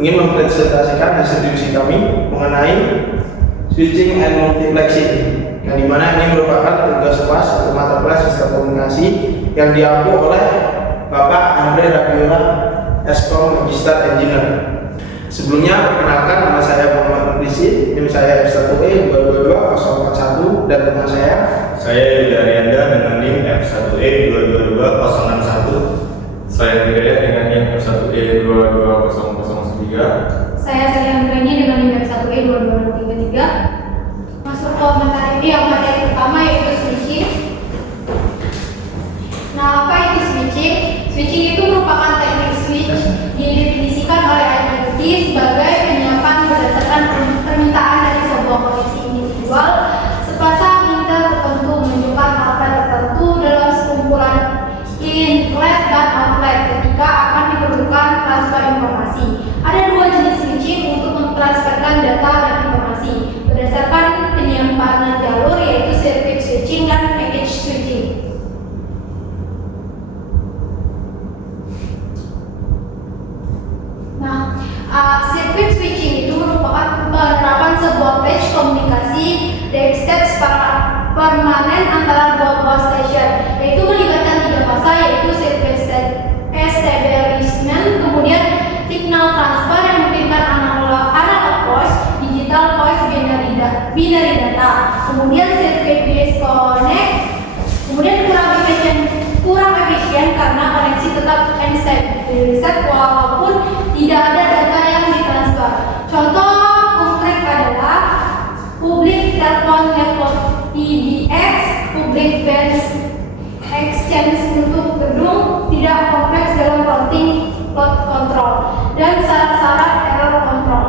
ingin mempresentasikan hasil diskusi kami mengenai switching and multiplexing, yang dimana ini merupakan tugas kelas atau mata kelas sistem komunikasi yang diampu oleh Bapak Andre Rabiola, Eskom Magister Engineer. Sebelumnya perkenalkan, nama saya Muhammad Nurdisi, NIM saya F1E 222041, dan teman saya Yudha Arianda dengan NIM F1E 222061. Saya Hidayat dengan NIM F1E 22003. Saya Anggreni dengan NIM F1E 2233. Masuk ke materi pertama yaitu switching. Nah, apa itu switching? Switching itu merupakan teknik switch didefinisikan oleh IEEE sebagai penyiapan berdasarkan permintaan dari sebuah koneksi individual sepasang inter tertentu menunjukkan outlet tertentu dalam sekumpulan inlet dan outlet ketika akan diperlukan transfer informasi. Ada dua jenis switching untuk mentransferkan data dan informasi berdasarkan penyimpanan jalur, yaitu circuit switching dan packet switching. Nah, circuit switching itu merupakan penerapan sebuah patch komunikasi DX permanen antara dua station, yaitu melibatkan tiga fase, yaitu circuit establishment, kemudian signal transfer yang memungkinkan analog voice, digital voice, binary data, kemudian circuit disconnect, kemudian kurang efisien karena koneksi tetap unstable walaupun tidak ada data yang ditransfer. Contoh konkret adalah public telepon network PBX, public band exchange untuk gedung, tidak kompleks dalam routing load control, dan syarat-syarat error control.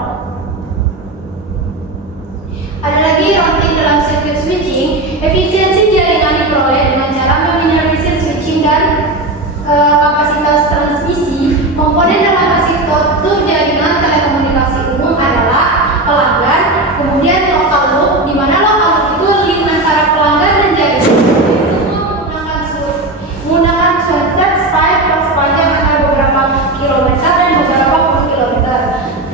Ada lagi routing dalam circuit switching. Efisiensi jaringan diperoleh dengan cara meminimalisir switching dan kapasitas transmisi. Komponen dalam arsitektur jaringan telekomunikasi umum adalah pelanggan, kemudian local loop, di mana local loop itu link antara pelanggan dan jaringan. Menggunakan switch pipe sepanjang antara beberapa kilometer dan beberapa puluh kilometer.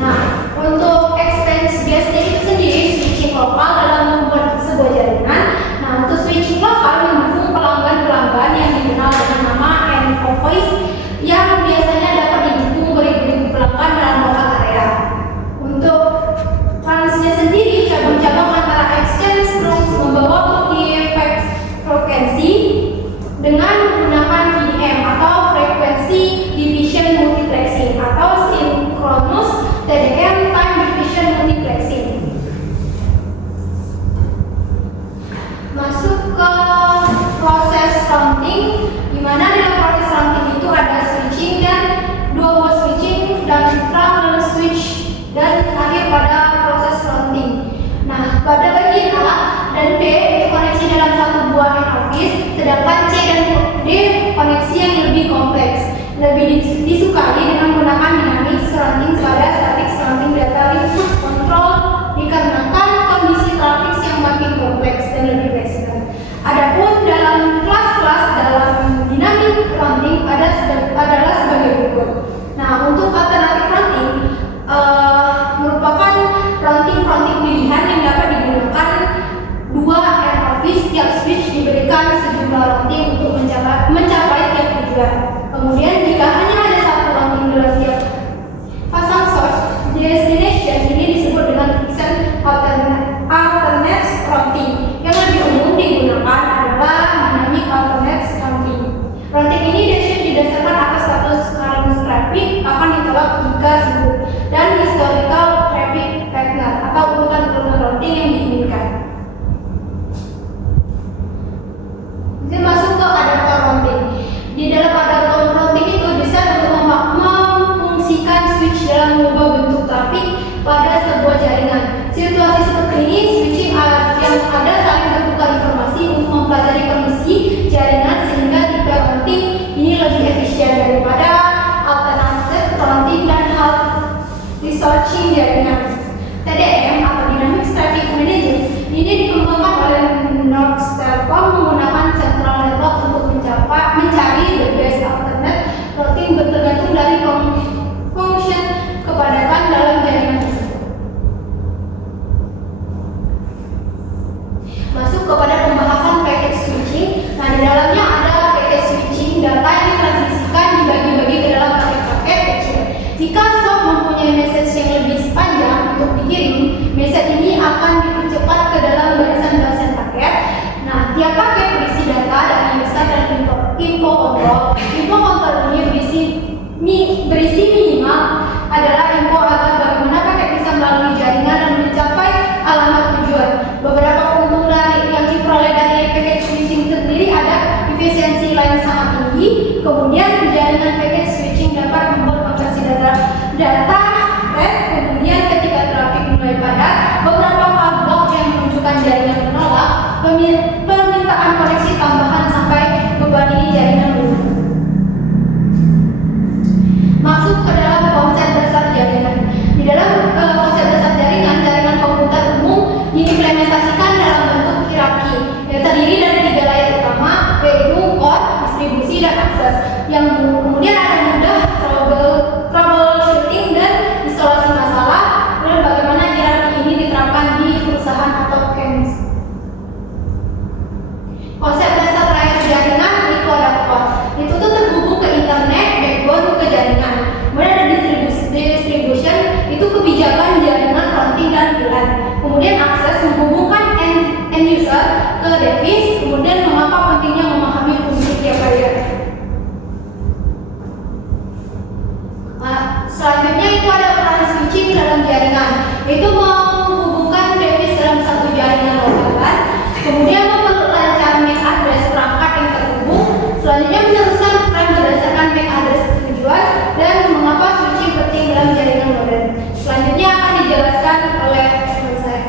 Nah, untuk expense-based itu sendiri switching lokal dalam membuat sebuah jaringan. Nah, untuk switching lokal mendukung pelanggan-pelanggan yang dikenal dengan nama voice yang biasanya dapat didukung beribu-ribu pelanggan dalam lokal area. Untuk transnya sendiri, cabang-cabang antara exchange rooms membawa multi-frekuensi dengan menggunakan VDM atau frequency division multiplexing atau synchronous TDM time division multiplexing. Masuk ke proses routing, di mana dalam proses routing itu ada switching dan dua buah switching dan parallel switch, dan akhir pada proses routing. Nah, pada bagian A dan B itu koneksi dalam satu buah interface, sedangkan C dan D koneksi yang lebih kompleks, lebih disukai dengan menggunakan dynamic routing pada static routing data input control dikarenakan kondisi traffic yang makin kompleks dan lebih fleksibel. Adapun dalam kelas-kelas dalam dynamic routing adalah sebagai berikut. Nah, untuk alternatif routing merupakan routing pilihan yang dapat digunakan dua interface. Tiap switch diberikan sejumlah routing untuk mencapai tiap tujuan. Kemudian jika hanya ada satu routing dalam tiap pasang source, efisiensi lain sangat tinggi. Kemudian jaringan packet switching dapat membuat konversi data red. Kemudian ketika trafik mulai padat, beberapa blok yang menunjukkan jaringan menolak, permintaan koneksi tambahan sampai membandingi jaringan dulu. Masuk ke dalam konsep dasar jaringan. Di dalam konsep dasar jaringan, jaringan komputer umum diimplementasikan dalam bentuk hierarki yang terdiri dari 3 layer utama, yaitu core, distribusi, dan akses. Yang kemudian ada mudah troubleshooting dan isolasi masalah. Dan bagaimana hierarki ini diterapkan di perusahaan atau kemis. Konsep dasar layer jaringan itu ada core. Itu tuh terhubung ke internet, backbone ke jaringan. Kemudian ada distribution, itu kebijakan jaringan routing dan VLAN. Kemudian akses menghubungkan end user ke device. Kemudian mengapa pentingnya memahami fungsi tiap layer. Selanjutnya itu ada peran switching dalam jaringan. Itu menghubungkan device dalam satu jaringan lokal. Kemudian memperlancar MAC address perangkat yang terhubung. Selanjutnya meneruskan peran berdasarkan MAC address tujuan dan mengapa switching penting dalam jaringan modern. Selanjutnya akan dijelaskan oleh teman saya.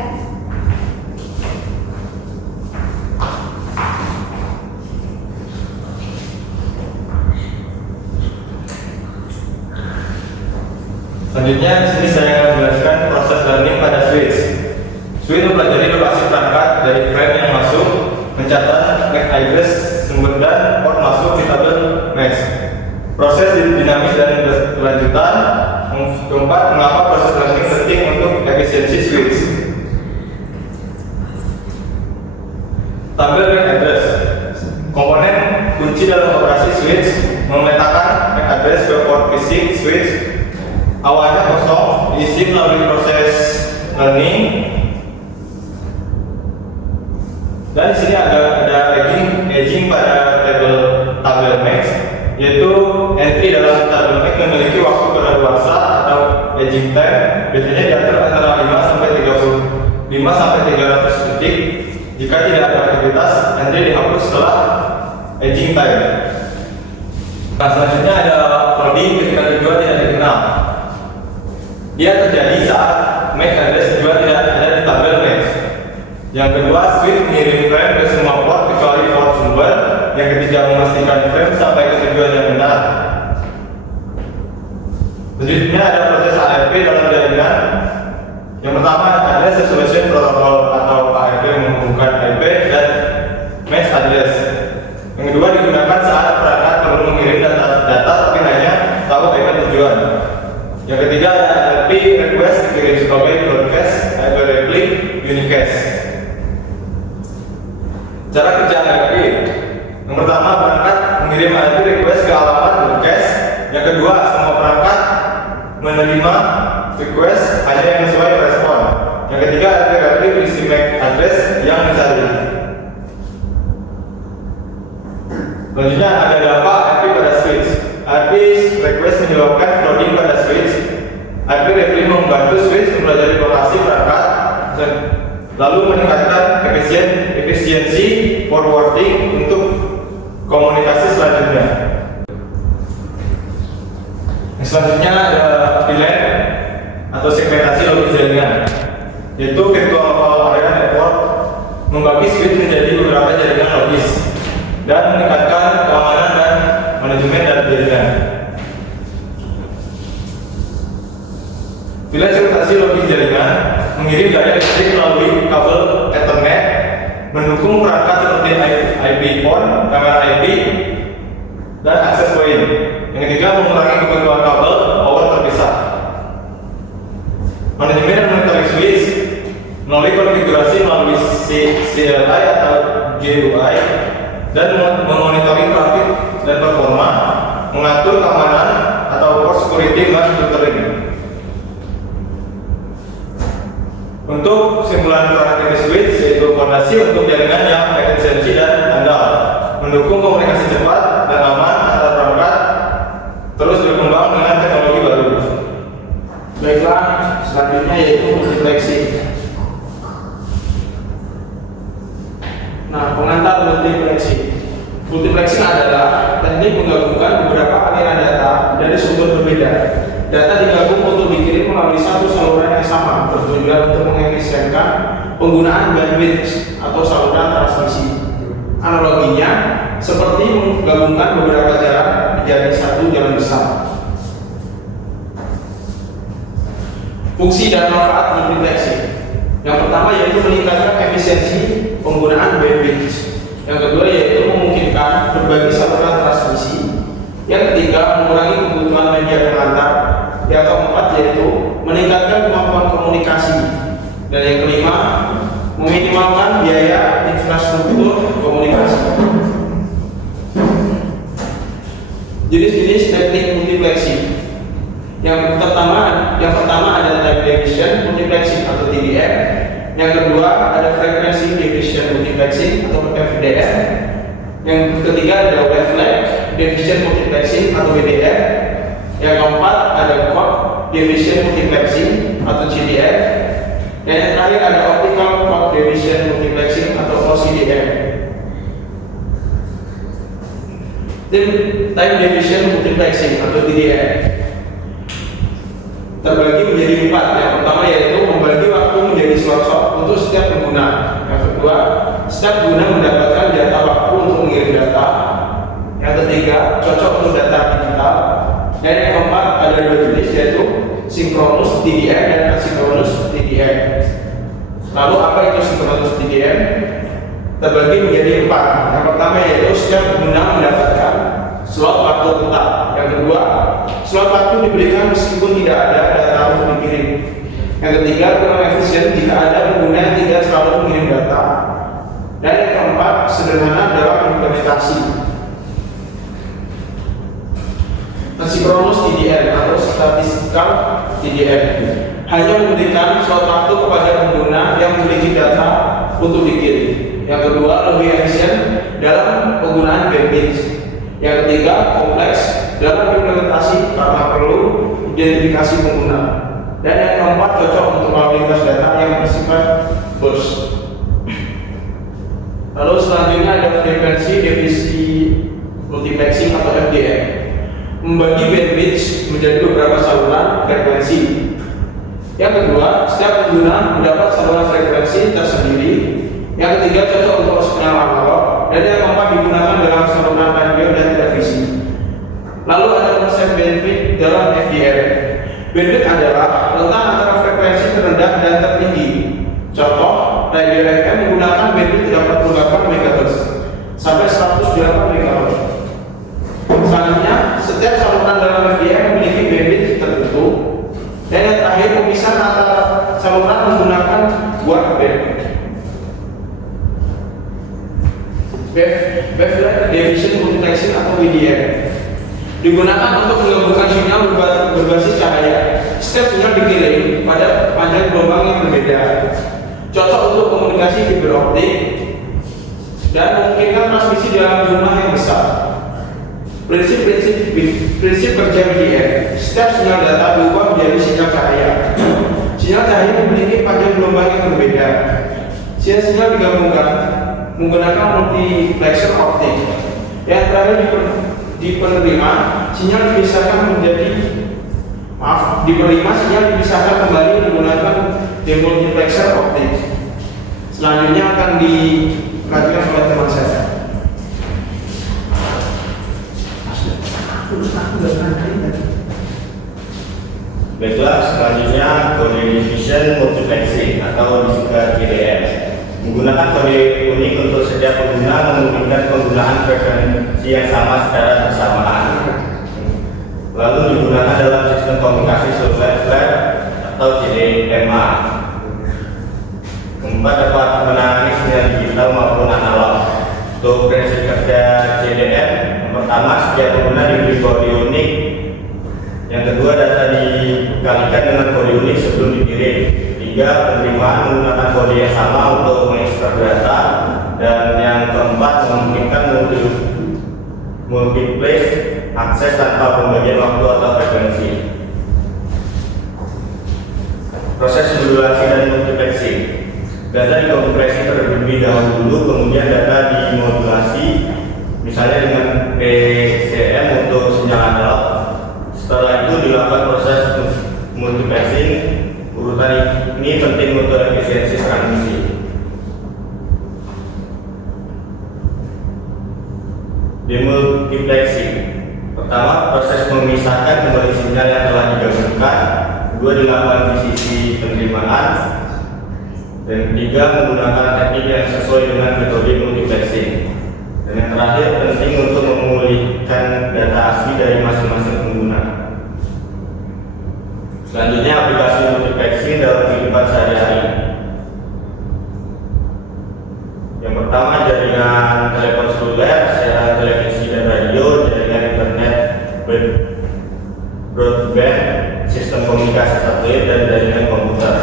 Selanjutnya di sini saya akan menjelaskan proses learning pada switch. Switch mempelajari lokasi perangkat dari frame yang masuk, mencatat MAC address sumber dan port masuk di tabel MAC. Proses dinamis dan berkelanjutan. Keempat, mengapa proses learning penting untuk efisiensi switch. Tabel MAC address. Komponen kunci dalam operasi switch memetakan MAC address ke port fisik switch. Awalnya kosong, diisi melalui proses learning. Dan di sini ada edging pada tabel MAC, yaitu entry dalam tabel MAC memiliki waktu kadaluarsa atau edging time, biasanya diatur antara 5 sampai 300 detik. Jika tidak ada aktivitas, entry dihapus setelah edging time. Nah, selanjutnya ada loading ketika tujuan tidak dikenal. Dia terjadi saat MAC address tujuan tidak ada di tabel MAC. Yang kedua, switch mengirim frame ke semua port kecuali port sumber. Yang ketiga, memastikan frame sampai ke tujuan yang benar. Selanjutnya ada proses ARP dalam jaringan. Yang pertama, ada Session Protocol atau ARP menghubungkan IP dan MAC address. Yang kedua, digunakan saat perangkat perlu mengirim data tapi hanya tahu IP tujuan. Yang ketiga, ada IP request dikirim sebagai broadcast, IP replik, unicast. Cara kerja ARP. Yang pertama, perangkat mengirim IP request ke alamat broadcast. Yang kedua, semua perangkat menerima request hanya yang sesuai respon. Yang ketiga, IP replik berisi MAC address yang dicari. Selanjutnya ada dampak IP pada switch. IP request menyebabkan loading pada switch. IP replik membantu switch mempelajari lokasi perangkat lalu meningkatkan efisiensi forwarding untuk komunikasi selanjutnya. Selanjutnya ada VLAN atau segmentasi logis jaringan, yaitu virtual local area network membagi switch menjadi beberapa jaringan logis dan meningkatkan keamanan dan manajemen dari jaringan. VLAN segmentasi logis jaringan mengirim daya listrik melalui kabel Ethernet, mendukung perangkat seperti IP port, kamera IP, dan access point. Yang ketiga, mengurangi kebutuhan kabel power terpisah. Manajemen dan monitoring switch melalui konfigurasi melalui CLI atau GUI dan memonitoring trafik dan performa, mengatur keamanan atau port security dan filtering. Untuk kesimpulan connectivity switch, yaitu fondasi untuk jaringan yang efisiensi dan andal, mendukung komunikasi cepat dan aman antar perangkat, terus berkembang dengan teknologi baru. Baiklah, selanjutnya yaitu multiplexing. Nah, pengantar multiplexing. Multiplexing adalah teknik menggabungkan beberapa aliran data dari sumber berbeda. Data digabung untuk dikirim melalui satu saluran yang sama, bertujuan untuk mengefisienkan penggunaan bandwidth atau saluran transmisi. Analoginya seperti menggabungkan beberapa jalan menjadi satu jalan besar. Fungsi dan manfaat multiplexing. Yang pertama yaitu meningkatkan efisiensi penggunaan bandwidth. Yang kedua yaitu memungkinkan berbagi saluran transmisi. Yang ketiga mengurangi kebutuhan media pengantar. Yang keempat yaitu meningkatkan kemampuan komunikasi. Dan yang kelima meminimalkan biaya infrastruktur komunikasi. Jenis-jenis teknik multiplexing. Yang pertama ada time division multiplexing atau TDM. Yang kedua ada frequency division multiplexing atau FDM. Yang ketiga ada wavelength division multiplexing atau WDM. Yang keempat ada chord division multiplexing atau CDM. Dan yang terakhir ada optical chord division multiplexing atau OCDM. Time division multiplexing atau TDM terbagi menjadi 4. Yang pertama yaitu membagi waktu menjadi slot-slot untuk setiap pengguna. Yang kedua, setiap pengguna mendapatkan data waktu untuk mengirim data. Yang ketiga, cocok untuk data digital. Dan yang keempat ada 2 jenis yaitu sinkronus TDM dan asinkronus TDM. Lalu apa itu sinkronus TDM? Terbagi menjadi 4. Yang pertama yaitu setiap pengguna mendapatkan slot waktu tetap. Yang kedua, slot waktu diberikan meskipun tidak ada data untuk dikirim. Yang ketiga, kurang efisien jika ada pengguna yang tidak selalu mengirim data. Dan yang keempat, sederhana dalam implementasi. Asinkronus TDM atau statistical TDM hanya memberikan slot waktu kepada pengguna yang memiliki data untuk dikirim. Yang kedua, lebih efisien dalam penggunaan bandwidth. Yang ketiga, kompleks dalam implementasi karena perlu identifikasi pengguna. Dan yang keempat, cocok untuk lalu lintas data yang bersifat burst. Lalu selanjutnya ada frekuensi divisi multiplexing atau FDM. Membagi bandwidth menjadi beberapa saluran frekuensi. Yang kedua, setiap pengguna mendapat saluran frekuensi tersendiri. Yang ketiga, cocok untuk sinyal analog. Dan yang keempat, digunakan dalam saluran radio dan televisi. Lalu ada konsep bandwidth dalam FDM. Bandwidth adalah rentang antara frekuensi terendah dan tertinggi. Contoh, radio FM menggunakan bandwidth 88 MHz sampai 108 MHz. Selanjutnya, setiap saluran dalam FDM memiliki bandwidth tertentu. Dan yang terakhir, pemisahan antara saluran menggunakan wideband. Wavelength division multiplexing atau WDM digunakan untuk menggabungkan sinyal berbasis cahaya. Setiap sinyal dikirim pada panjang gelombang yang berbeda. Cocok untuk komunikasi fiber optik dan memungkinkan transmisi dalam jumlah yang besar. Prinsip kerja WDM. Setiap sinyal data berubah menjadi sinyal cahaya. Sinyal cahaya memiliki panjang gelombang yang berbeda. Sinyal digabungkan menggunakan multiplexer optik. Yang terakhir di penerima sinyal dipisahkan kembali menggunakan demultiplexer optik. Selanjutnya akan dilanjutkan oleh teman saya. Baiklah, selanjutnya kode division multiplexing atau disingkat KDM. Menggunakan kode unik untuk setiap pengguna memungkinkan penggunaan frekuensi yang sama secara bersamaan. Lalu digunakan dalam sistem komunikasi flat atau CDMA. Keempat, dapat menangani sinyal digital maupun analog. Untuk prinsip kerja CDM, yang pertama, setiap pengguna diberi kode unik. Yang kedua, data dikalikan dengan kode unik sebelum dikirim. 3, penerimaan menggunakan kode yang sama untuk mengekstrak data. Dan yang keempat, memungkinkan multiplace akses tanpa pembagian waktu atau frekuensi. Proses modulasi dan multiplexing. Data dikompresi terlebih dahulu, kemudian data dimodulasi misalnya dengan PCM untuk sinyal analog. Setelah itu dilakukan proses multiplexing. Urutan ini penting untuk efisiensi transmisi. Demultiplexing. Pertama, proses memisahkan kembali sinyal yang telah digabungkan. Kedua, dilakukan di sisi penerimaan. Dan ketiga, menggunakan teknik yang sesuai dengan metode multiplexing. Dan yang terakhir, penting untuk memulihkan data asli dari masing-masing pengguna. Selanjutnya, aplikasi multiplexing dalam kehidupan sehari-hari. Yang pertama, jaringan telepon seluler, siaran televisi dan radio, jaringan internet, broadband, sistem komunikasi satelit, dan jaringan komputer.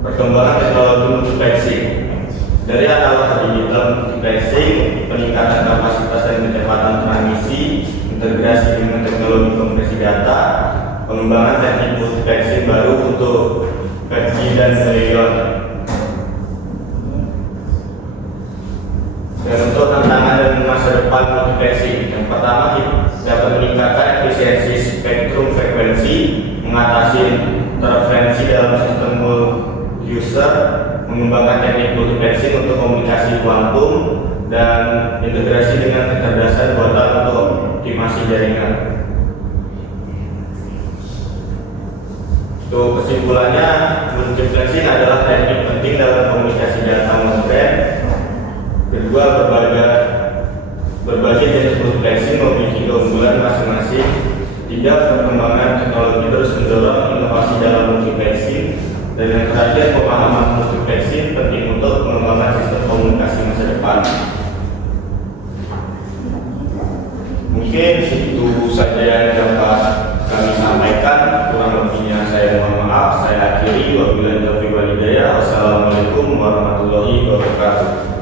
Perkembangan teknologi multiplexing. Dari analog ke digital multiplexing, peningkatan kapasitas dan kecepatan transmisi, integrasi dengan teknologi kompresi data, pengembangan teknik multiplexing baru untuk 5G dan beyond. Dan untuk tantangan dan masa depan multiplexing, yang pertama dapat meningkatkan efisiensi spektrum frekuensi, mengatasi interferensi dalam sistem user, mengembangkan teknik multiplexing untuk komunikasi kuantum, dan integrasi dengan kecerdasan buatan untuk optimasi jaringan. Untuk kesimpulannya, multiplexing adalah teknik penting dalam komunikasi data modern. Kedua, berbagai jenis multiplexing memiliki keunggulan masing-masing. Tiga, perkembangan teknologi terus mendorong inovasi dalam multiplexing. Dan yang terakhir, pemahaman multiplexing penting untuk mengembangkan sistem komunikasi masa depan. Mungkin itu saja yang dapat kami sampaikan. Kurang lebihnya saya mohon maaf. Saya akhiri. Wabillahi taufiq wal hidayah. Wassalamualaikum warahmatullahi wabarakatuh.